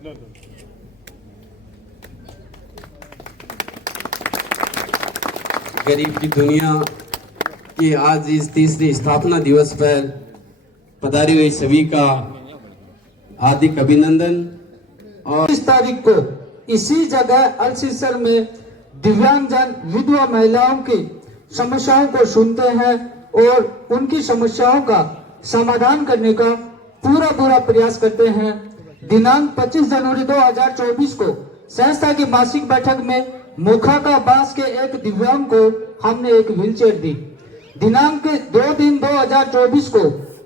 गरीब की दुनिया की आज इस तीसरी स्थापना दिवस पर पधारी हुई सभी का हार्दिक अभिनंदन। और 30 तारीख को इसी जगह अल्सीसर में दिव्यांगजन विधवा महिलाओं की समस्याओं को सुनते हैं और उनकी समस्याओं का समाधान करने का पूरा प्रयास करते हैं। दिनांक 25 जनवरी 2024 को संस्था की मासिक बैठक में मुखा का बास के एक दिव्यांग को हमने एक व्हीलचेयर दी। दिनांक 2/3/2024 को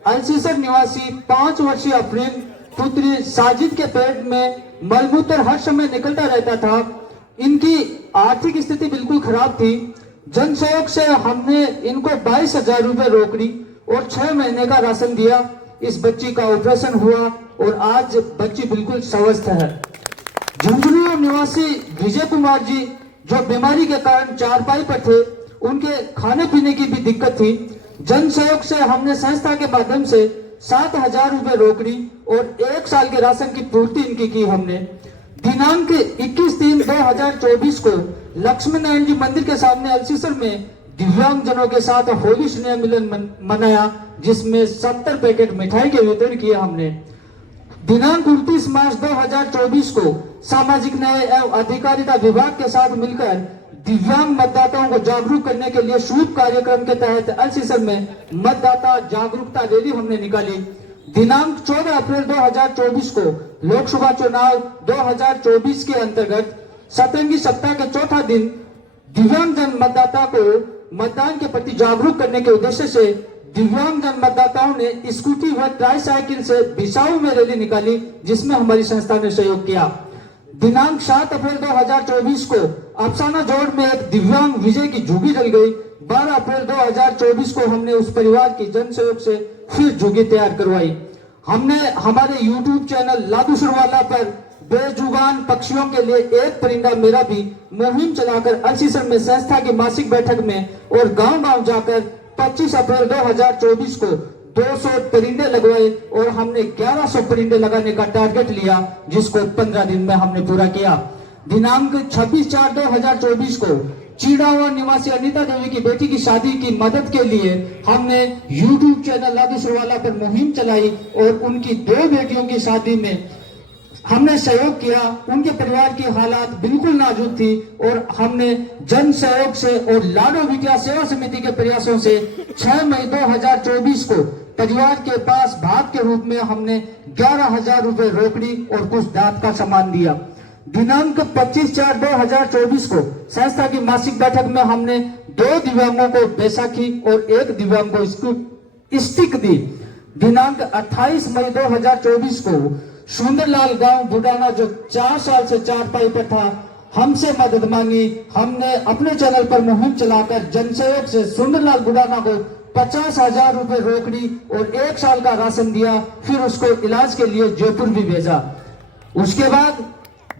अल्सीसर निवासी 5 वर्षीय अफरीन पुत्री साजिद के पेट में मलमूत्र हर समय निकलता रहता था। इनकी आर्थिक स्थिति बिल्कुल खराब थी। जन सहयोग से हमने इनको 22,000 रुपए रोकड़ी और 6 महीने का राशन दिया। इस बच्ची का ऑपरेशन हुआ और आज बच्ची बिल्कुल स्वस्थ है। झुंझुनू निवासी विजय कुमार जी जो बीमारी के कारण चारपाई पर थे, उनके खाने पीने की भी दिक्कत थी। जन सहयोग से हमने संस्था के माध्यम से 7,000 रुपए रोकड़ी और 1 साल के राशन की पूर्ति इनकी की हमने। दिनांक 21/3/2024 को लक्ष्मी नारायण जी मंदिर के सामने अल्सीसर में दिव्यांगजनों के साथ होली स्नेह मिलन मनाया, जिसमें 70 पैकेट मिठाई के वितरण किए हमने। दिनांक 29 मार्च 2024 को सामाजिक न्याय एवं अधिकारिता विभाग के साथ मिलकर दिव्यांग मतदाताओं को जागरूक करने के लिए स्वीप कार्यक्रम के तहत अल्सीसर में मतदाता जागरूकता रैली हमने निकाली। दिनांक 14 अप्रैल 2024 को लोकसभा चुनाव 2024 के अंतर्गत सतरंगी सप्ताह के चौथा दिन दिव्यांगजन मतदाता को मतदान के प्रति जागरूक करने के उद्देश्य से दिव्यांगजन मतदाताओं ने स्कूटी व ट्राईसाइकिल से बिसाऊ में रैली निकाली, जिसमें हमारी संस्था ने सहयोग किया। दिनांक 7 अप्रैल 2024 को अफसाना जोड़ में एक दिव्यांग विजय की झुग्गी जल गई। 12 अप्रैल 2024 को हमने उस परिवार की जन सहयोग से फिर झुग्गी तैयार करवाई। हमने हमारे YouTube चैनल लादू सुरवाला पर बेजुबान पक्षियों के लिए एक परिंदा मेरा भी मुहिम चलाकर अल्सीसर में संस्था की मासिक बैठक में और गांव-गांव जाकर 25 अप्रैल 2024 को 200 परिंदे लगवाए और हमने 1100 परिंदे लगाने का टारगेट लिया, जिसको 15 दिन में हमने पूरा किया। दिनांक 26/4/2024 को चीड़ावा निवासी अनिता देवी की बेटी की शादी की मदद के लिए हमने YouTube चैनल लादू सुरवाला पर मुहिम चलाई और उनकी 2 बेटियों की शादी में हमने सहयोग किया। उनके परिवार की हालात बिल्कुल नाजुक थी और हमने जन सहयोग से और लाडो बिटिया सेवा समिति के प्रयासों से 6 मई 2024 को परिवार के पास भात के रूप में हमने 11,000 रुपए रोकड़ी और कुछ दांत का सामान दिया। दिनांक 25/4/2024 को संस्था की मासिक बैठक में हमने 2 दिव्यांगों को बैसाखी और 1 दिव्यांग को स्टिक दी। दिनांक 28 मई 2024 को सुंदरलाल गांव बुडाना जो 4 साल से चारपाई पर था, हमसे मदद मांगी। हमने अपने चैनल पर मुहिम चलाकर जन सहयोग से सुंदरलाल बुडाना को 50,000 रुपए रोकड़ी और 1 साल का राशन दिया। फिर उसको इलाज के लिए जयपुर भी भेजा। उसके बाद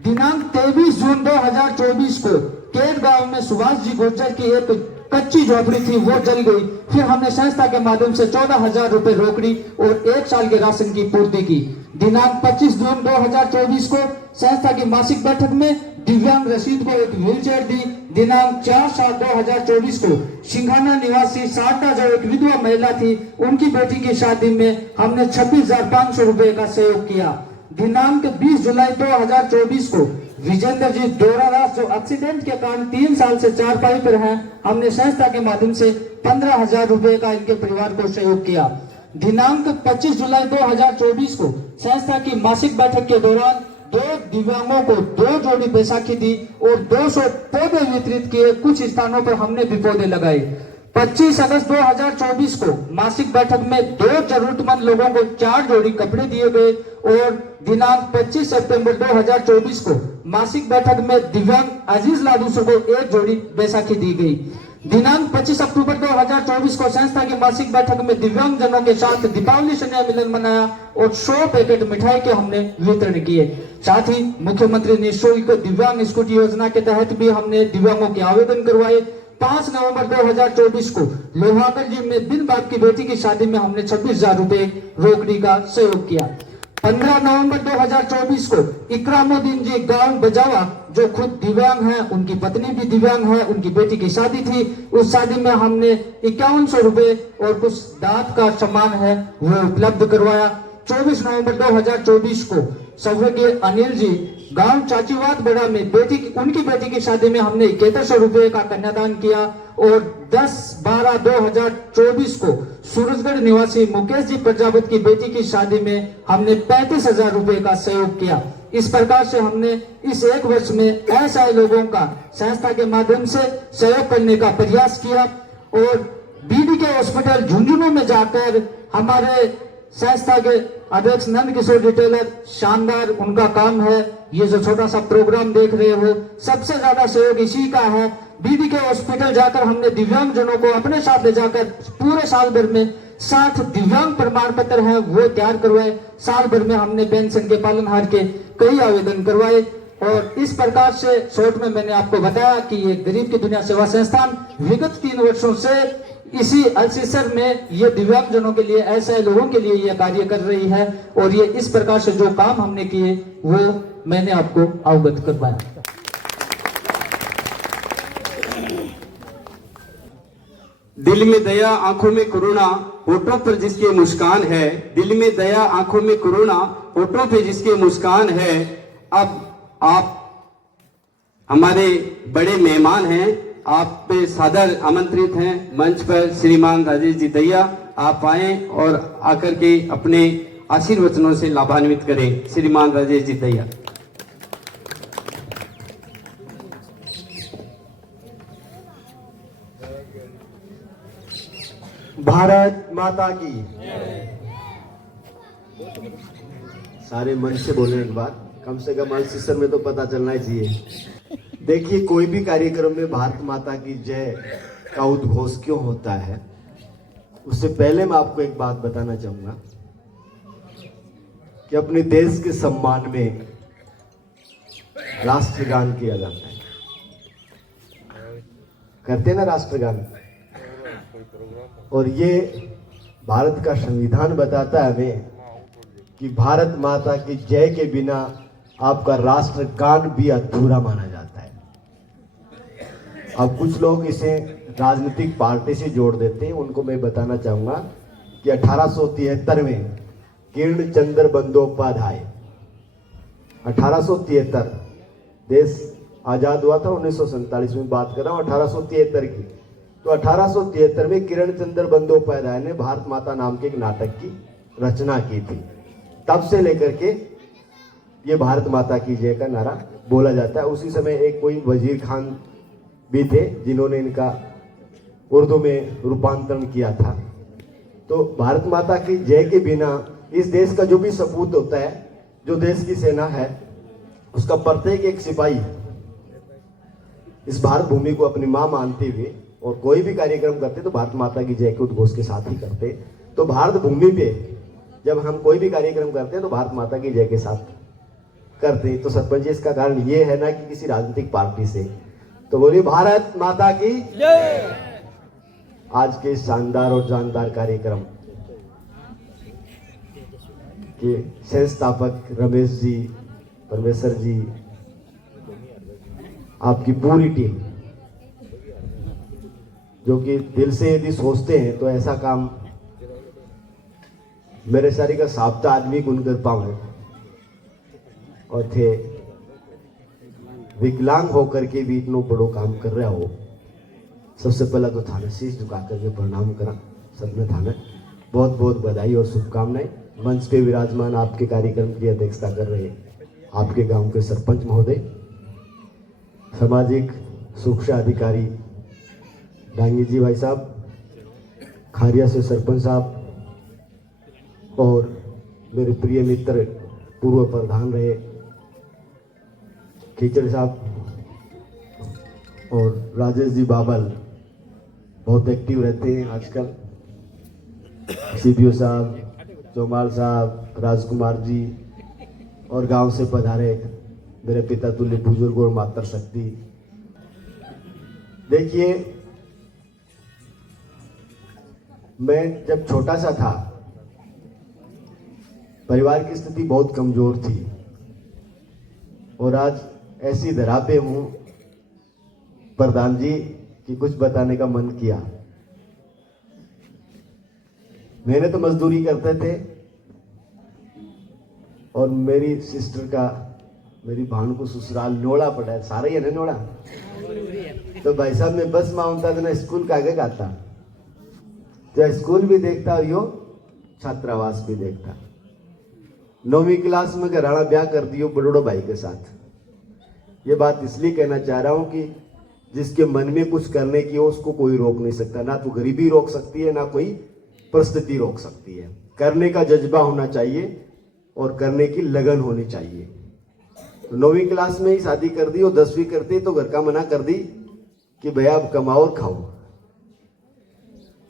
दिनांक 23 जून 2024 को केट गांव में सुभाष जी गुर्जर की एक कच्ची झोपड़ी थी, वो जल गई। फिर हमने संस्था के माध्यम से 14,000 रुपए रोकड़ी और 1 साल के राशन की पूर्ति की। दिनांक 25 जून 2024 को संस्था की मासिक बैठक में दिव्यांग रशीद को एक व्हीलचेयर दी। दिनांक 4/7/2024 को सिंघाना निवासी सारदा जो एक विधवा महिला थी, उनकी बेटी की शादी में हमने 26,500 रुपए का सहयोग किया। दिनांक 20 जुलाई 2024 को विजेंद्र जी डोरारास जो एक्सीडेंट के कारण 3 साल से चारपाई पर हैं, हमने संस्था के माध्यम से 15,000 रुपए का इनके परिवार को सहयोग किया। दिनांक 25 जुलाई 2024 को संस्था की मासिक बैठक के दौरान 2 दिव्यांगों को 2 जोड़ी बैसाखी दी और 200 पौधे वितरित किए। कुछ स्थानों पर हमने भी पौधे लगाए। 25 अगस्त 2024 को मासिक बैठक में 2 जरूरतमंद लोगों को 4 जोड़ी कपड़े दिए गए और दिनांक 25 सितंबर 2024 को मासिक बैठक में दिव्यांग अजीज लादूसर को 1 जोड़ी बैसाखी दी गई। दिनांक 25 अक्टूबर 2024 को संस्था की मासिक बैठक में दिव्यांग जनों के साथ दीपावली स्नेह मिलन मनाया और 100 पैकेट मिठाई के हमने वितरण किए। साथ ही मुख्यमंत्री निःशुल्क दिव्यांग स्कूटी योजना के तहत भी हमने दिव्यांगों के आवेदन करवाए। 5 नवंबर 2024 को लोहागढ़ जी में बिन बाप की बेटी की शादी में हमने 26,000 रुपए रोकड़ी का सहयोग किया। 15 नवंबर 2024 को इकरामुद्दीन जी गांव बजावा, जो खुद दिव्यांग हैं, उनकी पत्नी भी दिव्यांग है, उनकी बेटी की शादी थी। उस शादी में हमने 5100 रुपए और कुछ दांत का सामान है वो उपलब्ध करवाया। 24 नवंबर 2024 को स्वर्गीय अनिल जी गांव चाचीवाद बड़ा में उनकी बेटी की शादी में हमने 7100 रुपए का कन्यादान किया। और 10/12/2024 को सूरजगढ़ निवासी मुकेश जी प्रजापत की बेटी की शादी में हमने 35,000 रुपए का सहयोग किया। इस प्रकार से हमने इस एक वर्ष में ऐसे लोगों का संस्था के माध्यम से सहयोग करने का प्रयास किया। और बीडीके हॉस्पिटल झुंझुनू में जाकर हमारे संस्था के अध्यक्ष नंद किशोर रिटेलर, शानदार उनका काम है। ये जो छोटा सा प्रोग्राम देख रहे हो, सबसे ज्यादा सहयोग इसी का है। बीडीके हॉस्पिटल जाकर हमने दिव्यांग जनों को अपने साथ ले जाकर पूरे साल भर में 60 दिव्यांग प्रमाण पत्र हैं वो तैयार करवाए। साल भर में हमने पेंशन के पालनहार के कई आवेदन करवाए। और इस प्रकार से शॉर्ट में मैंने आपको बताया कि ये गरीब की दुनिया सेवा संस्थान विगत 3 वर्षों से इसी अल्सीसर में ये दिव्यांग जनों के लिए, ऐसे लोगों के लिए ये कार्य कर रही है। और ये इस प्रकार से जो काम हमने किए वो मैंने आपको अवगत करवाया। दिल में दया आंखों में करुणा, होठों पर जिसके मुस्कान है। दिल में दया आंखों में करुणा, होठों पे जिसके मुस्कान है। अब आप हमारे बड़े मेहमान हैं, आप पे सादर आमंत्रित हैं मंच पर श्रीमान राजेश जी दहिया। आप आए और आकर के अपने आशीर्वचनों से लाभान्वित करें। श्रीमान राजेश जी दहिया। भारत माता की। सारे मंच से बोले एक बार, कम से कम अल्सीसर में तो पता चलना ही चाहिए। देखिए, कोई भी कार्यक्रम में भारत माता की जय का उद्घोष क्यों होता है, उससे पहले मैं आपको एक बात बताना चाहूंगा कि अपने देश के सम्मान में राष्ट्रगान किया जाता है। करते हैं ना राष्ट्रगान। और ये भारत का संविधान बताता है हमें कि भारत माता की जय के बिना आपका राष्ट्रगान भी अधूरा माना जाता है। अब कुछ लोग इसे राजनीतिक पार्टी से जोड़ देते हैं। उनको मैं बताना चाहूंगा कि 1873 में किरण चंद्र बंदोपाध्याय, 1873 देश आजाद हुआ था, 1947 में बात कर रहा हूं 1873 की। तो 1873 में किरण चंद्र बंदोपाध्याय ने भारत माता नाम के एक नाटक की रचना की थी। तब से लेकर के ये भारत माता की जय का नारा बोला जाता है। उसी समय एक कोई वजीर खान भी थे जिन्होंने इनका उर्दू में रूपांतरण किया था। तो भारत माता की जय के बिना इस देश का जो भी सपूत होता है, जो देश की सेना है, उसका प्रत्येक एक सिपाही इस भारत भूमि को अपनी मां मानते हुए और कोई भी कार्यक्रम करते तो भारत माता की जय के उद्घोष के साथ ही करते। तो भारत भूमि पे जब हम कोई भी कार्यक्रम करते हैं तो भारत माता की जय के साथ करते हैं। तो सरपंच जी, इसका कारण ये है ना कि किसी राजनीतिक पार्टी से। तो बोलिए भारत माता की जय। आज के शानदार और जानदार कार्यक्रम के संस्थापक रमेश जी, परमेश्वर जी, आपकी पूरी टीम जो कि दिल से यदि सोचते हैं तो ऐसा काम मेरे सारी का साप्ताह आदमी को उनकर पाऊँ और थे विकलांग होकर के भी इतना बड़ो काम कर रहा हो। सबसे पहला तो थाने शीश झुका करके प्रणाम करा सबने। थाने बहुत बहुत बधाई और शुभकामनाएं। मंच पे विराजमान आपके कार्यक्रम की अध्यक्षता कर रहे आपके गांव के सरपंच महोदय, सामाजिक सुरक्षा अधिकारी डांगी जी भाई साहब, खारिया से सरपंच साहब और मेरे प्रिय मित्र पूर्व प्रधान रहे खीचड़ साहब और राजेश जी बाबल बहुत एक्टिव रहते हैं आजकल, सीपीओ साहब, चौमाल साहब, राजकुमार जी और गांव से पधारे मेरे पिता तुल्य बुजुर्ग और मातर शक्ति। देखिए, मैं जब छोटा सा था परिवार की स्थिति बहुत कमजोर थी और आज ऐसी धरा पे हूं प्रधान जी कि कुछ बताने का मन किया। मैंने तो मजदूरी करते थे और मेरी सिस्टर का, मेरी भाण को ससुराल नोड़ा पड़ा है, सारा ही है ना नोड़ा। तो भाई साहब मैं बस में आऊंता तो ना स्कूल का आगे आता, तो स्कूल भी देखता और यो छात्रावास भी देखता। 9वीं क्लास में घराना ब्याह कर दियो बड़ोड़ो भाई के साथ। ये बात इसलिए कहना चाह रहा हूं कि जिसके मन में कुछ करने की हो उसको कोई रोक नहीं सकता, ना तो गरीबी रोक सकती है ना कोई परिस्थिति रोक सकती है। करने का जज्बा होना चाहिए और करने की लगन होनी चाहिए। तो 9वीं क्लास में ही शादी कर दी और 10वीं करती तो घर का मना कर दी कि भैया अब कमाओ और खाओ।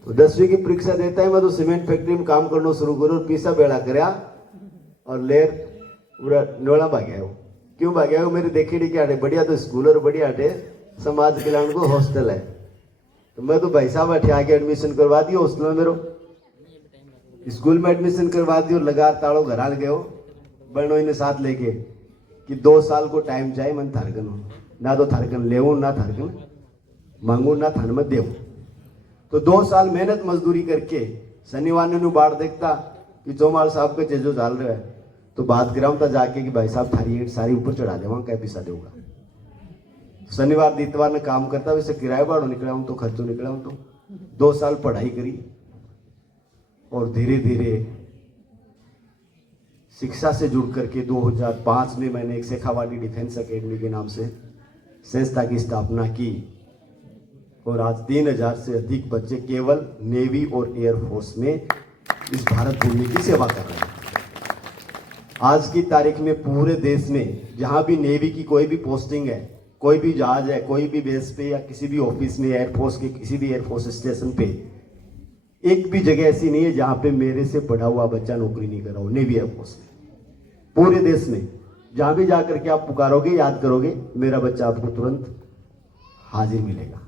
तो 10वीं की परीक्षा देता है, मैं तो सीमेंट फैक्ट्री में काम करना शुरू करो और पीसा बेड़ा करया और लेर पूरा नोड़ा भाग्या हो। क्यों भाग्या हो? मेरे देखेड़ी के आटे बढ़िया तो स्कूल और बढ़िया आटे समाज कल्याण को हॉस्टल है। तो मैं तो भाई साहब अठे आके एडमिशन करवा दियो हॉस्टल में, मेरो स्कूल में एडमिशन करवा दियो। लगा ताड़ो घर आ गए हो बहनों ने साथ लेके कि 2 साल को टाइम चाहिए मन थारकन हो, ना तो थारकन लेवू ना थारकन मांगू ना थान में देव। तो 2 साल मेहनत मजदूरी करके शनिवार ने बाढ़ देखता कि चौमाल साहब के चेजो डाल रहे है, तो बात कराऊं था जाके कि भाई साहब थारी ईंट सारी ऊपर चढ़ा दे, वहां क्या पैसा देगा। शनिवार इतवार ने काम करता, वैसे किराया बाड़ो निकला हूं तो खर्चो निकला हूं। तो 2 साल पढ़ाई करी और धीरे धीरे शिक्षा से जुड़ करके 2005 में मैंने एक शेखावाटी डिफेंस एकेडमी के नाम से संस्था की स्थापना की और आज 3000 से अधिक बच्चे केवल नेवी और एयरफोर्स में इस भारत भूमि की सेवा कर रहे हैं। आज की तारीख में पूरे देश में जहां भी नेवी की कोई भी पोस्टिंग है, कोई भी जहाज है, कोई भी बेस पे या किसी भी ऑफिस में, एयरफोर्स के किसी भी एयरफोर्स स्टेशन पे एक भी जगह ऐसी नहीं है जहां पे मेरे से पढ़ा हुआ बच्चा नौकरी नहीं कर रहा हो। नेवी एयरफोर्स में पूरे देश में जहां भी जाकर के आप पुकारोगे, याद करोगे, मेरा बच्चा आपको तुरंत हाजिर मिलेगा।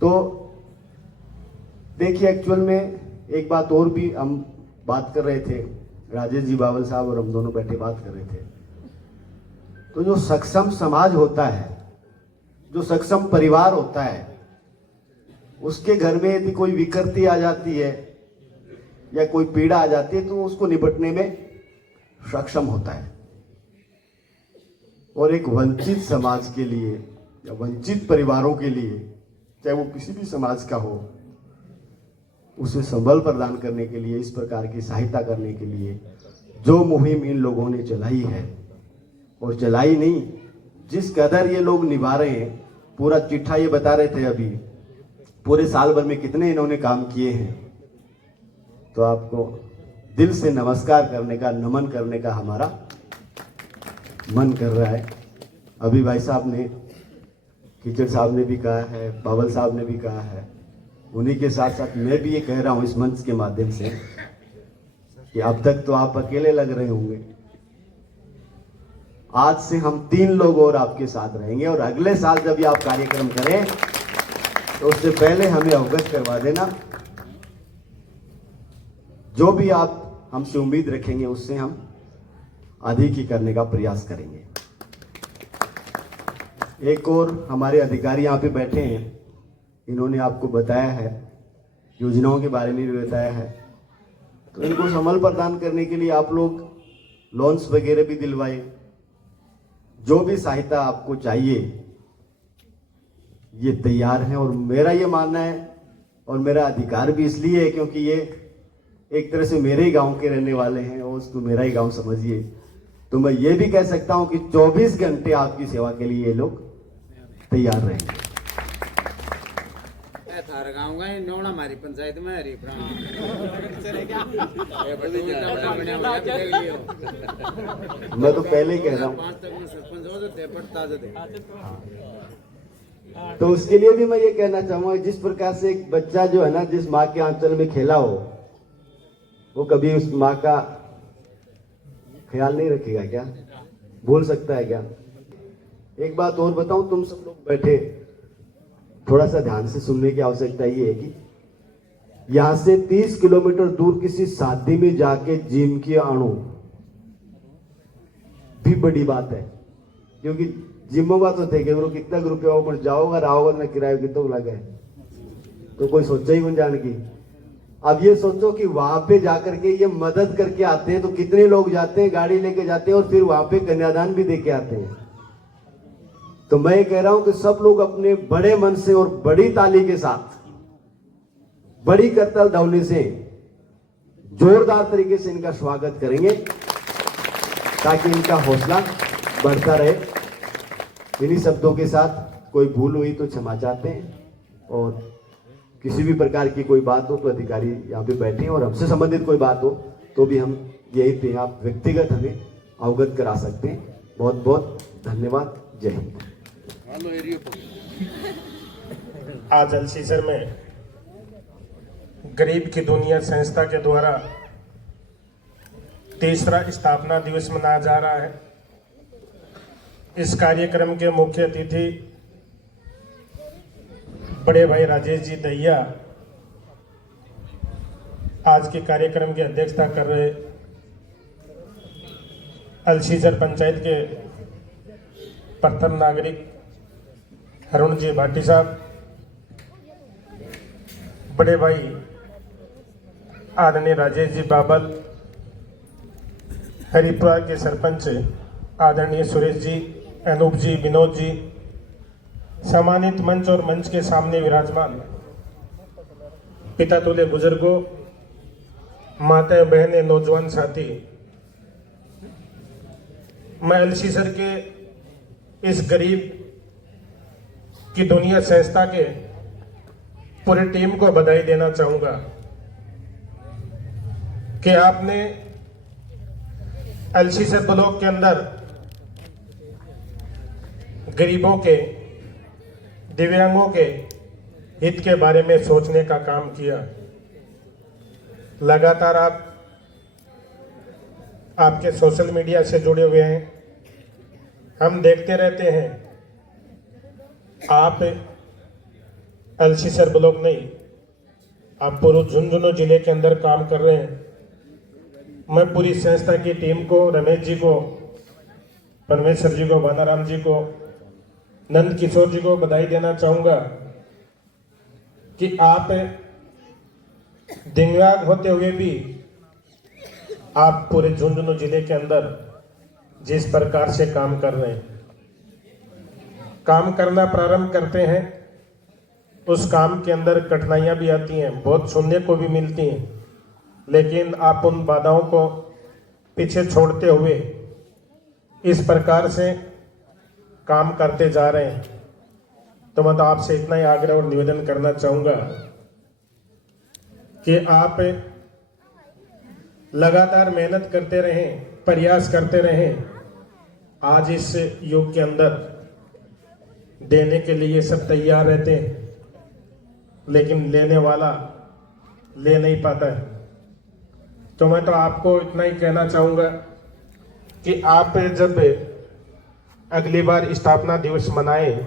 तो देखिए, एक्चुअल में एक बात और भी हम बात कर रहे थे, राजेश जी बावल साहब और हम दोनों बैठे बात कर रहे थे। तो जो सक्षम समाज होता है, जो सक्षम परिवार होता है, उसके घर में यदि कोई विकृति आ जाती है या कोई पीड़ा आ जाती है तो उसको निपटने में सक्षम होता है। और एक वंचित समाज के लिए या वंचित परिवारों के लिए, चाहे वो किसी भी समाज का हो, उसे संबल प्रदान करने के लिए, इस प्रकार की सहायता करने के लिए जो मुहिम इन लोगों ने चलाई है, और चलाई नहीं, जिस कदर ये लोग निभा रहे हैं, पूरा चिट्ठा ये बता रहे थे अभी, पूरे साल भर में कितने इन्होंने काम किए हैं। तो आपको दिल से नमस्कार करने का, नमन करने का हमारा मन कर रहा है। अभी भाई साहब ने, कीचड़ साहब ने भी कहा है, बावल साहब ने भी कहा है, उन्हीं के साथ साथ मैं भी ये कह रहा हूं इस मंच के माध्यम से कि अब तक तो आप अकेले लग रहे होंगे, आज से हम 3 लोग और आपके साथ रहेंगे। और अगले साल जब ये आप कार्यक्रम करें तो उससे पहले हमें अवगत करवा देना। जो भी आप हमसे उम्मीद रखेंगे उससे हम अधिक ही करने का प्रयास करेंगे। एक और हमारे अधिकारी यहाँ पे बैठे हैं, इन्होंने आपको बताया है, योजनाओं के बारे में भी बताया है। तो इनको संबल प्रदान करने के लिए आप लोग लोन्स वगैरह भी दिलवाए। जो भी सहायता आपको चाहिए ये तैयार है। और मेरा ये मानना है और मेरा अधिकार भी इसलिए है क्योंकि ये एक तरह से मेरे ही गांव के रहने वाले हैं और उसको मेरा ही गांव समझिए। तो मैं ये भी कह सकता हूं कि 24 घंटे आपकी सेवा के लिए ये लोग तैयार रहेंगे। थार गाँव का नौना हमारी पंचायत में हरी मैं तो पहले ही कह रहा हूँ। 5 तक में सरपंच हो जाते पड़ता जाते। तो उसके लिए भी मैं ये कहना चाहूंगा, जिस प्रकार से एक बच्चा जो है ना, जिस माँ के आंचल में खेला हो, वो कभी उस माँ का ख्याल नहीं रखेगा क्या? भूल सकता है क्या? एक बात और बताऊं, तुम सब लोग बैठे थोड़ा सा ध्यान से सुनने की आवश्यकता ये है कि यहां से 30 किलोमीटर दूर किसी शादी में जाके जिम की आणु भी बड़ी बात है, क्योंकि जिमों का तो देखे वो कितना रुपया ऊपर जाओगा रहोगा ना, किराया कितना लगे तो कोई सोचा ही बन जाने की। अब ये सोचो कि वहां पे जाकर के ये मदद करके आते हैं तो कितने लोग जाते हैं, गाड़ी लेके जाते हैं और फिर वहां पे कन्यादान भी देके आते हैं। तो मैं कह रहा हूं कि सब लोग अपने बड़े मन से और बड़ी ताली के साथ, बड़ी करतल ढोलने से जोरदार तरीके से इनका स्वागत करेंगे ताकि इनका हौसला बढ़ता रहे। इन्हीं शब्दों के साथ कोई भूल हुई तो क्षमा चाहते हैं, और किसी भी प्रकार की कोई बात हो तो अधिकारी यहाँ पे बैठे हैं, और हमसे संबंधित कोई बात हो तो भी हम यही पे आप व्यक्तिगत हमें अवगत करा सकते हैं। बहुत बहुत धन्यवाद। जय हिंद। आज अल्सीसर में गरीब की दुनिया संस्था के द्वारा तीसरा स्थापना दिवस मनाया जा रहा है। इस कार्यक्रम के मुख्य अतिथि बड़े भाई राजेश जी दहिया आज के कार्यक्रम की अध्यक्षता कर रहे, अल्सीसर पंचायत के प्रथम नागरिक अरुण जी भाटी साहब, बड़े भाई आदरणीय राजेश जी बाबल, हरिपुरा के सरपंच आदरणीय सुरेश जी, अनूप जी, विनोद जी, सम्मानित मंच और मंच के सामने विराजमान पिता तुल्य बुजुर्गों, माताएं, बहनें, नौजवान साथी, मैं अल्सीसर के इस गरीब की दुनिया संस्था के पूरी टीम को बधाई देना चाहूंगा कि आपने अल्सीसर ब्लॉक के अंदर गरीबों के, दिव्यांगों के हित के बारे में सोचने का काम किया। लगातार आपके सोशल मीडिया से जुड़े हुए हैं, हम देखते रहते हैं। आप अल्सीसर ब्लॉक नहीं, आप पूरे झुंझुनू जिले के अंदर काम कर रहे हैं। मैं पूरी संस्था की टीम को, रमेश जी को, परमेश्वर जी को, बानाराम जी को, नंद किशोर जी को बधाई देना चाहूंगा कि आप दिव्यांग होते हुए भी आप पूरे झुंझुनू जिले के अंदर जिस प्रकार से काम कर रहे हैं, काम करना प्रारंभ करते हैं, उस काम के अंदर कठिनाइयां भी आती हैं, बहुत सुनने को भी मिलती हैं, लेकिन आप उन बाधाओं को पीछे छोड़ते हुए इस प्रकार से काम करते जा रहे हैं। तो मैं तो आपसे इतना ही आग्रह और निवेदन करना चाहूंगा कि आप लगातार मेहनत करते रहें, प्रयास करते रहें। आज इस युग के अंदर देने के लिए सब तैयार रहते हैं, लेकिन लेने वाला ले नहीं पाता है। तो मैं तो आपको इतना ही कहना चाहूंगा कि आप जब अगली बार स्थापना दिवस मनाएं,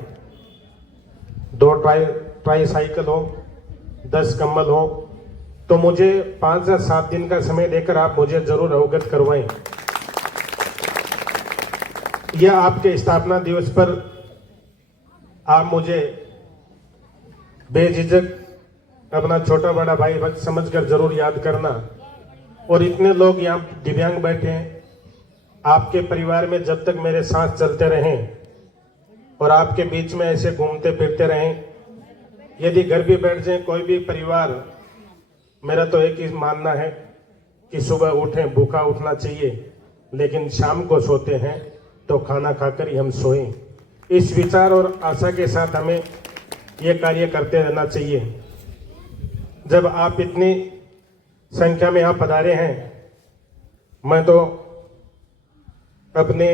2 ट्राई साइकिल हो, 10 कंबल हो, तो मुझे 5 या 7 दिन का समय देकर आप मुझे जरूर अवगत करवाएं। यह आपके स्थापना दिवस पर आप मुझे बेझिझक अपना छोटा बड़ा भाई समझकर जरूर याद करना। और इतने लोग यहाँ दिव्यांग बैठे हैं, आपके परिवार में जब तक मेरे सांस चलते रहें और आपके बीच में ऐसे घूमते फिरते रहें, यदि घर भी बैठ जाए कोई भी परिवार, मेरा तो एक ही मानना है कि सुबह उठें, भूखा उठना चाहिए, लेकिन शाम को सोते हैं तो खाना खाकर ही हम सोएं। इस विचार और आशा के साथ हमें ये कार्य करते रहना चाहिए। जब आप इतनी संख्या में यहाँ पधारे हैं, मैं तो अपने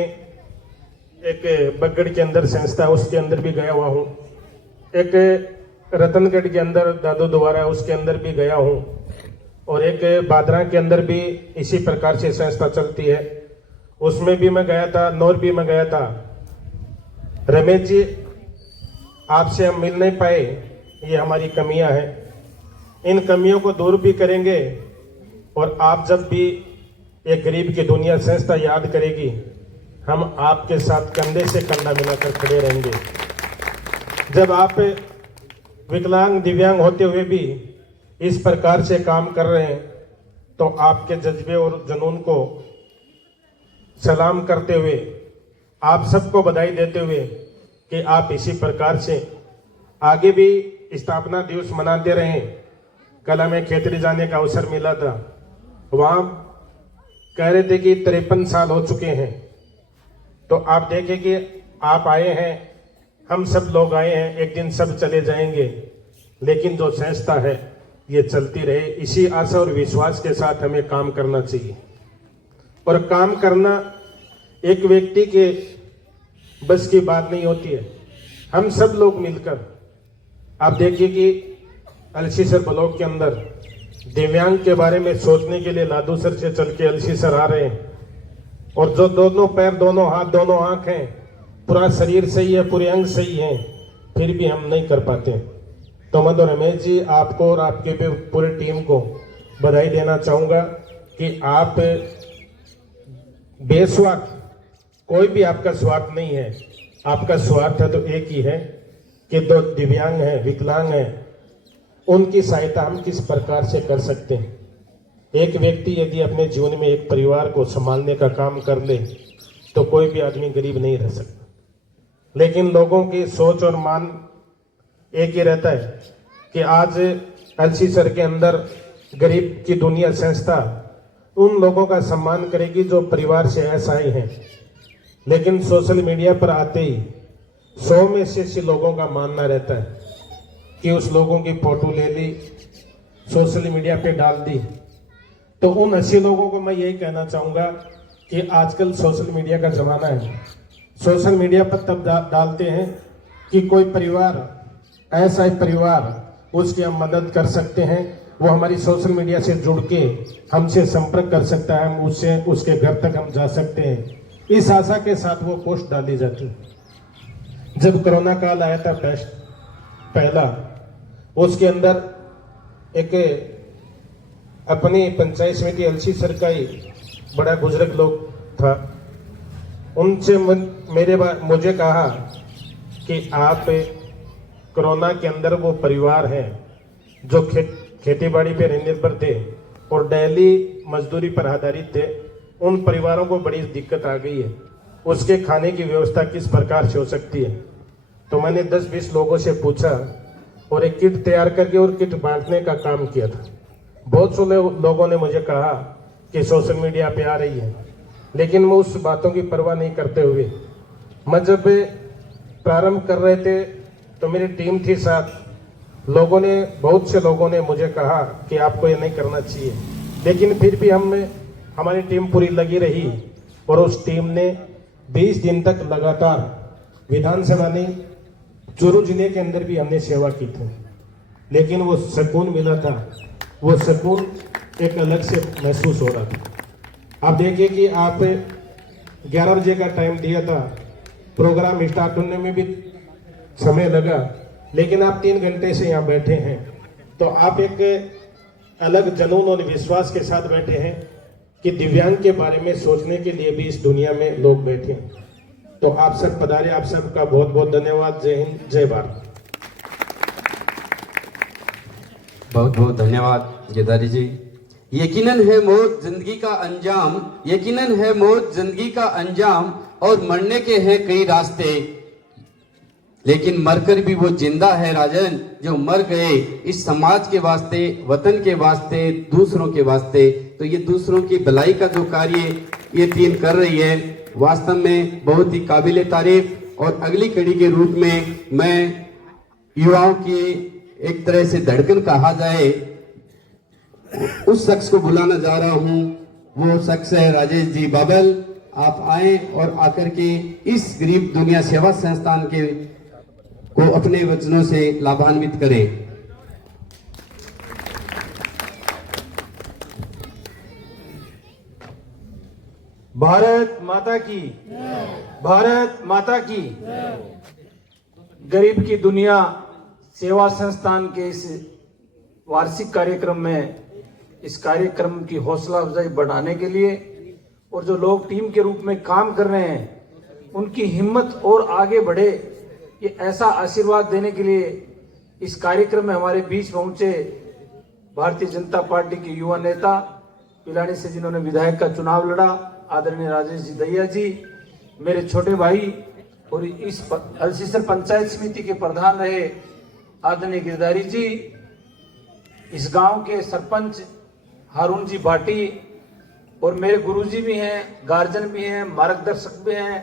एक बगड़ के अंदर संस्था उसके अंदर भी गया हुआ हूँ, एक रतनगढ़ के अंदर दादू द्वारा उसके अंदर भी गया हूँ, और एक बादरा के अंदर भी इसी प्रकार से संस्था चलती है, उसमें भी मैं गया था, नौर भी मैं गया था। रमेश जी, आपसे हम मिल नहीं पाए, ये हमारी कमियां हैं, इन कमियों को दूर भी करेंगे और आप जब भी एक गरीब की दुनिया संस्था याद करेगी, हम आपके साथ कंधे से कंधा मिलाकर खड़े रहेंगे। जब आप विकलांग दिव्यांग होते हुए भी इस प्रकार से काम कर रहे हैं तो आपके जज्बे और जुनून को सलाम करते हुए, आप सबको बधाई देते हुए कि आप इसी प्रकार से आगे भी स्थापना दिवस मनाते रहें। कल हमें खेतरी जाने का अवसर मिला था, वहाँ कह रहे थे कि 53 साल हो चुके हैं। तो आप देखें कि आप आए हैं, हम सब लोग आए हैं, एक दिन सब चले जाएंगे, लेकिन जो संस्था है ये चलती रहे। इसी आशा और विश्वास के साथ हमें काम करना चाहिए। और काम करना एक व्यक्ति के बस की बात नहीं होती है, हम सब लोग मिलकर। आप देखिए कि अलसीसर ब्लॉक के अंदर दिव्यांग के बारे में सोचने के लिए लादूसर से चल के अलसीसर आ रहे हैं, और जो दोनों पैर, दोनों हाथ, दोनों आंख हैं, पूरा शरीर सही है, पूरे अंग सही हैं, फिर भी हम नहीं कर पाते। तो मैं तो रमेश जी आपको और आपके पूरी टीम को बधाई देना चाहूँगा कि आप बेस्वार्थ, कोई भी आपका स्वार्थ नहीं है, आपका स्वार्थ है तो एक ही है कि जो दिव्यांग हैं, विकलांग हैं, उनकी सहायता हम किस प्रकार से कर सकते हैं। एक व्यक्ति यदि अपने जीवन में एक परिवार को संभालने का काम कर ले तो कोई भी आदमी गरीब नहीं रह सकता। लेकिन लोगों की सोच और मान एक ही रहता है कि आज अलसीसर के अंदर गरीब की दुनिया संस्था उन लोगों का सम्मान करेगी जो परिवार से असहाय हैं। लेकिन सोशल मीडिया पर आते ही 100 में से 80 लोगों का मानना रहता है कि उस लोगों की फोटो ले ली, सोशल मीडिया पे डाल दी। तो उन 80 लोगों को मैं यही कहना चाहूँगा कि आजकल सोशल मीडिया का ज़माना है। सोशल मीडिया पर तब डालते हैं कि कोई परिवार, ऐसा ही परिवार, उसकी हम मदद कर सकते हैं, वो हमारी सोशल मीडिया से जुड़ के हमसे संपर्क कर सकता है, हम उससे उसके घर तक हम जा सकते हैं। इस आशा के साथ वो पोस्ट डाली जाती है। जब कोरोना काल आया था टेस्ट पहला, उसके अंदर एक अपनी पंचायत समिति अलसीसर का ही बड़ा बुजुर्ग लोग था, उनसे मुझे कहा कि आप कोरोना के अंदर वो परिवार हैं जो खेती बाड़ी पे निर्भर थे और डेली मजदूरी पर आधारित थे, उन परिवारों को बड़ी दिक्कत आ गई है, उसके खाने की व्यवस्था किस प्रकार से हो सकती है। तो मैंने 10-20 लोगों से पूछा और एक किट तैयार करके और किट बांटने का काम किया था। बहुत से लोगों ने मुझे कहा कि सोशल मीडिया पे आ रही है, लेकिन मैं उस बातों की परवाह नहीं करते हुए, मैं जब प्रारंभ कर रहे थे तो मेरी टीम थी साथ, बहुत से लोगों ने मुझे कहा कि आपको ये नहीं करना चाहिए, लेकिन फिर भी हमारी टीम पूरी लगी रही और उस टीम ने 20 दिन तक लगातार विधानसभा नहीं, चूरू जिले के अंदर भी हमने सेवा की थी। लेकिन वो सुकून मिला था, वो सुकून एक अलग से महसूस हो रहा था। आप देखिए कि आप 11 बजे का टाइम दिया था, प्रोग्राम स्टार्ट होने में भी समय लगा, लेकिन आप 3 घंटे से यहाँ बैठे हैं, तो आप एक अलग जुनून और विश्वास के साथ बैठे हैं कि दिव्यांग के बारे में सोचने के लिए भी इस दुनिया में लोग बैठे हैं। तो आप सब पधारे, आप सबका बहुत बहुत धन्यवाद। जय हिंद, जय भारत। बहुत बहुत धन्यवाद गेदारी जी। यकीनन है मौत जिंदगी का अंजाम, यकीनन है मौत जिंदगी का अंजाम, और मरने के हैं कई रास्ते, लेकिन मरकर भी वो जिंदा है राजन, जो मर गए इस समाज के वास्ते, वतन के वास्ते, दूसरों के वास्ते। तो ये दूसरों की भलाई का जो कार्य ये टीम कर रही है, वास्तव में बहुत ही काबिले तारीफ। और अगली कड़ी के रूप में मैं युवाओं की एक तरह से धड़कन कहा जाए, उस शख्स को बुलाना जा रहा हूं। वो शख्स है राजेश जी बाबल। आप आए और आकर के इस गरीब दुनिया सेवा संस्थान के को अपने वचनों से लाभान्वित करें। भारत माता की, भारत माता की। गरीब की दुनिया सेवा संस्थान के इस वार्षिक कार्यक्रम में इस कार्यक्रम की हौसला अफजाई बढ़ाने के लिए और जो लोग टीम के रूप में काम कर रहे हैं उनकी हिम्मत और आगे बढ़े, ये ऐसा आशीर्वाद देने के लिए इस कार्यक्रम में हमारे बीच पहुंचे भारतीय जनता पार्टी के युवा नेता, पिलानी से जिन्होंने विधायक का चुनाव लड़ा, आदरणीय राजेश जी दहिया जी, मेरे छोटे भाई और इस अल्सीसर पंचायत समिति के प्रधान रहे आदरणीय गिरधारी जी, इस गांव के सरपंच हारून जी भाटी और मेरे गुरुजी भी हैं, गार्जियन भी हैं, मार्गदर्शक भी हैं,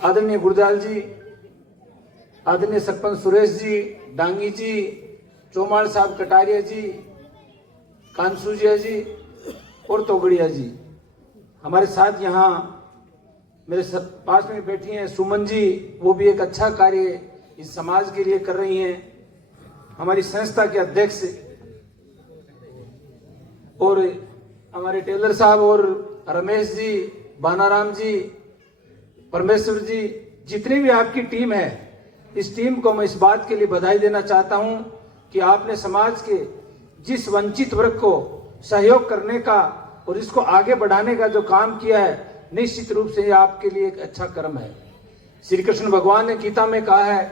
आदरणीय गुरजाल जी, आदरणीय सरपंच सुरेश जी, डांगी जी, चौमाल साहब कटारिया जी, कांसूजिया जी और तोगड़िया जी। हमारे साथ यहाँ मेरे पास में बैठी हैं सुमन जी, वो भी एक अच्छा कार्य इस समाज के लिए कर रही हैं। हमारी संस्था के अध्यक्ष और हमारे टेलर साहब और रमेश जी, बानाराम जी, परमेश्वर जी, जितनी भी आपकी टीम है, इस टीम को मैं इस बात के लिए बधाई देना चाहता हूं कि आपने समाज के जिस वंचित वर्ग को सहयोग करने का और इसको आगे बढ़ाने का जो काम किया है, निश्चित रूप से ये आपके लिए एक अच्छा कर्म है। श्री कृष्ण भगवान ने गीता में कहा है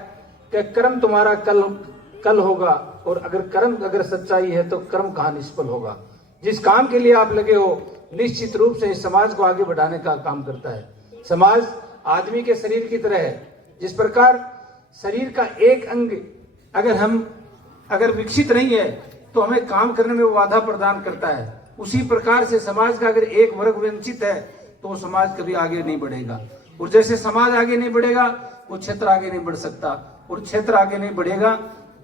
कि कर्म तुम्हारा कल होगा, और अगर सच्चाई है तो कर्म कहाँ निष्फल होगा। जिस काम के लिए आप लगे हो, निश्चित रूप से इस समाज को आगे बढ़ाने का काम करता है। समाज आदमी के शरीर की तरह है, जिस प्रकार शरीर का एक अंग अगर विकसित नहीं है तो हमें काम करने में वो बाधा प्रदान करता है। उसी प्रकार से समाज का अगर एक वर्ग वंचित है तो वो समाज कभी आगे नहीं बढ़ेगा, और जैसे समाज आगे नहीं बढ़ेगा वो क्षेत्र आगे नहीं बढ़ सकता, और क्षेत्र आगे नहीं बढ़ेगा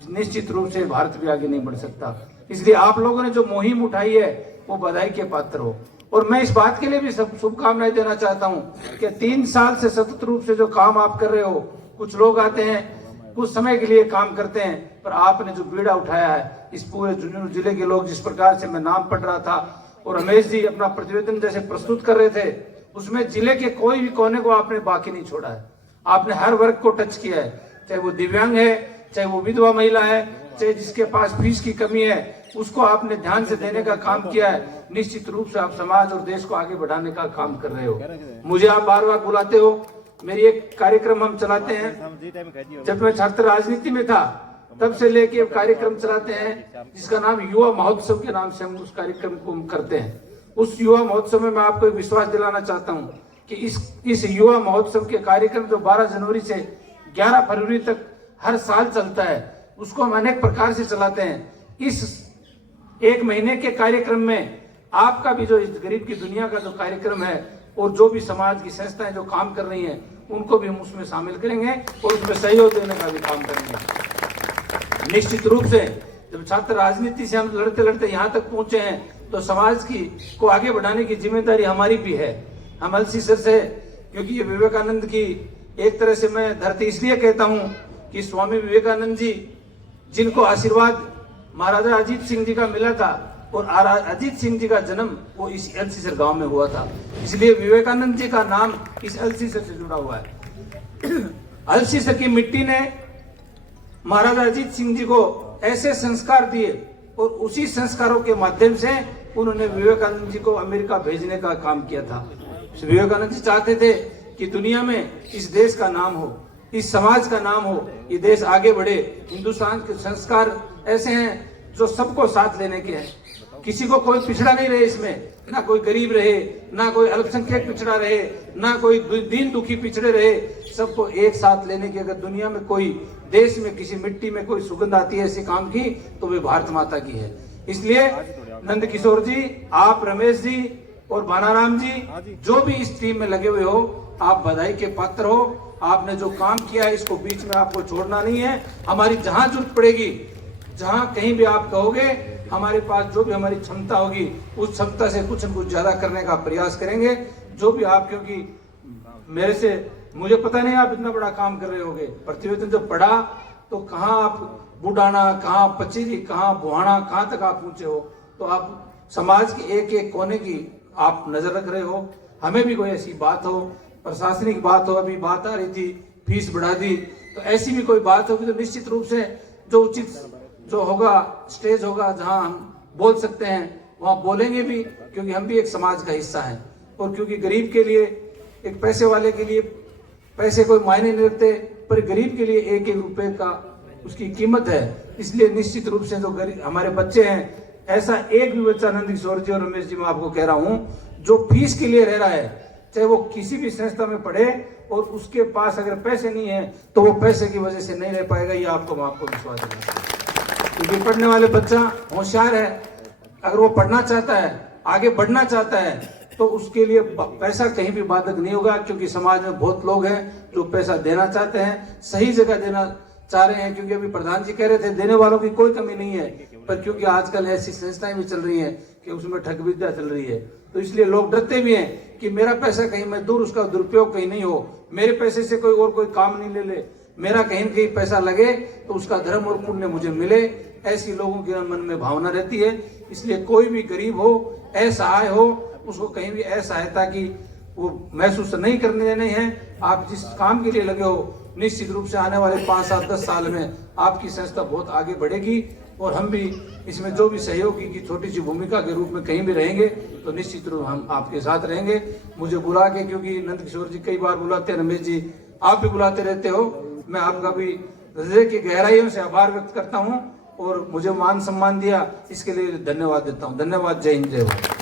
निश्चित रूप से भारत भी आगे नहीं बढ़ सकता। इसलिए आप लोगों ने जो मुहिम उठाई है वो बधाई के पात्र हो, और मैं इस बात के लिए भी शुभकामनाएं देना चाहता हूं कि 3 साल से सतत रूप से जो काम आप कर रहे हो, कुछ लोग आते हैं कुछ समय के लिए काम करते हैं, पर आपने जो बीड़ा उठाया है इस पूरे झुंझुनू जिले के लोग, जिस प्रकार से मैं नाम पढ़ रहा था और रमेश जी अपना प्रतिवेदन जैसे प्रस्तुत कर रहे थे, उसमें जिले के कोई भी कोने को आपने बाकी नहीं छोड़ा है। आपने हर वर्ग को टच किया है, चाहे वो दिव्यांग है, चाहे वो विधवा महिला है, चाहे जिसके पास फीस की कमी है, उसको आपने ध्यान से देने का काम किया है। निश्चित रूप से आप समाज और देश को आगे बढ़ाने का काम कर रहे हो। मुझे आप बार बार बुलाते हो, मेरी एक कार्यक्रम हम चलाते हैं, जब मैं छात्र राजनीति में था तब से लेके कार्यक्रम चलाते हैं जिसका नाम युवा महोत्सव के नाम से हम उस कार्यक्रम को हम करते हैं। उस युवा महोत्सव में मैं आपको एक विश्वास दिलाना चाहता हूं कि इस युवा महोत्सव के कार्यक्रम जो 12 जनवरी से 11 फरवरी तक हर साल चलता है, उसको हम अनेक प्रकार से चलाते हैं। इस 1 महीने के कार्यक्रम में आपका भी जो इस गरीब की दुनिया का जो कार्यक्रम है और जो भी समाज की संस्थाएं जो काम कर रही हैं उनको भी हम उसमें शामिल करेंगे और उसमें सहयोग देने का भी काम करेंगे। निश्चित रूप से जब छात्र राजनीति से हम लड़ते लड़ते यहाँ तक पहुंचे हैं तो समाज को आगे बढ़ाने की जिम्मेदारी हमारी भी है। हम अल्सीसर से, क्योंकि ये विवेकानंद की एक तरह से मैं धरती इसलिए कहता हूँ कि स्वामी विवेकानंद जी, जिनको आशीर्वाद महाराजा अजीत सिंह जी का मिला था, और अजीत सिंह जी का जन्म वो इस अल्सीसर गांव में हुआ था, इसलिए विवेकानंद जी का नाम इस अल्सीसर से जुड़ा हुआ है। अल्सीसर की मिट्टी ने महाराजा अजीत सिंह जी को ऐसे संस्कार दिए और उसी संस्कारों के माध्यम से उन्होंने विवेकानंद जी को अमेरिका भेजने का काम किया था। विवेकानंद जी चाहते थे कि दुनिया में इस देश का नाम हो, इस समाज का नाम हो, ये देश आगे बढ़े। हिंदुस्तान के संस्कार ऐसे हैं जो सबको साथ लेने के हैं, किसी को कोई पिछड़ा नहीं रहे, इसमें ना कोई गरीब रहे, ना कोई अल्पसंख्यक पिछड़ा रहे, ना कोई दीन दुखी पिछड़े रहे, सबको एक साथ लेने की। अगर दुनिया में कोई देश में किसी मिट्टी में कोई सुगंध आती है ऐसे काम की तो वे भारत माता की है। इसलिए नंद किशोर जी, आप, रमेश जी और बानाराम जी, जो भी इस टीम में लगे हुए हो, आप बधाई के पात्र हो। आपने जो काम किया है इसको बीच में आपको छोड़ना नहीं है। हमारी जहां जरूरत पड़ेगी, जहां कहीं भी आप कहोगे, हमारे पास जो भी हमारी क्षमता होगी उस क्षमता से कुछ न कुछ ज्यादा करने का प्रयास करेंगे। जो भी आप, क्योंकि मुझे पता नहीं आप इतना बड़ा काम कर रहे होगे। प्रतिवेदन जब पढ़ा तो कहाँ आप बुडाना, कहाँ पचीरी, कहाँ बुहाना, कहाँ तक आप पहुंचे हो। तो आप समाज के एक एक कोने की आप नजर रख रहे हो। हमें भी कोई ऐसी बात हो, प्रशासनिक बात हो, अभी बात आ रही थी फीस बढ़ा दी, तो ऐसी भी कोई बात होगी तो निश्चित रूप से जो उचित जो होगा स्टेज होगा जहां हम बोल सकते हैं वहां बोलेंगे भी, क्योंकि हम भी एक समाज का हिस्सा हैं। और क्योंकि गरीब के लिए, एक पैसे वाले के लिए पैसे कोई मायने नहीं रखते, पर गरीब के लिए एक एक रुपए का उसकी कीमत है। इसलिए निश्चित रूप से जो गरीब हमारे बच्चे हैं, ऐसा एक भी बच्चा नंद किशोर जी और रमेश जी मैं आपको कह रहा हूं जो फीस के लिए रह रहा है, चाहे वो किसी भी संस्था में पढ़े और उसके पास अगर पैसे नहीं है तो वो पैसे की वजह से नहीं रह पाएगा। ये आपको विश्वास देना, क्योंकि पढ़ने वाले बच्चा होशियार है, अगर वो पढ़ना चाहता है, आगे बढ़ना चाहता है, तो उसके लिए पैसा कहीं भी बाधक नहीं होगा। क्योंकि समाज में बहुत लोग हैं जो पैसा देना चाहते हैं, सही जगह देना चाह रहे हैं। क्योंकि अभी प्रधान जी कह रहे थे देने वालों की कोई कमी नहीं है, पर क्योंकि आजकल ऐसी संस्थाएं भी चल रही हैं कि उसमें ठग विद्या चल रही है, तो इसलिए लोग डरते भी हैं कि मेरा पैसा कहीं मैं दूर, उसका दुरुपयोग कहीं नहीं हो, मेरे पैसे से कोई और कोई काम नहीं ले ले, मेरा कहीं न कहीं पैसा लगे तो उसका धर्म और पुण्य मुझे मिले। ऐसी लोगों के मन में भावना रहती है। इसलिए कोई भी गरीब हो, असहाय हो, उसको कहीं भी असहायता की वो महसूस नहीं करने देने हैं। आप जिस काम के लिए लगे हो, निश्चित रूप से आने वाले 5, 7, 10 साल में आपकी संस्था बहुत आगे बढ़ेगी और हम भी इसमें जो भी सहयोगी की छोटी सी भूमिका के रूप में कहीं भी रहेंगे तो निश्चित रूप हम आपके साथ रहेंगे। मुझे बुला के, क्योंकि नंद किशोर जी कई बार बुलाते हैं, रमेश जी आप भी बुलाते रहते हो, मैं आपका भी हृदय की गहराइयों से आभार व्यक्त करता हूँ और मुझे मान सम्मान दिया इसके लिए धन्यवाद देता हूँ। धन्यवाद। जय हिंद, जय भारत।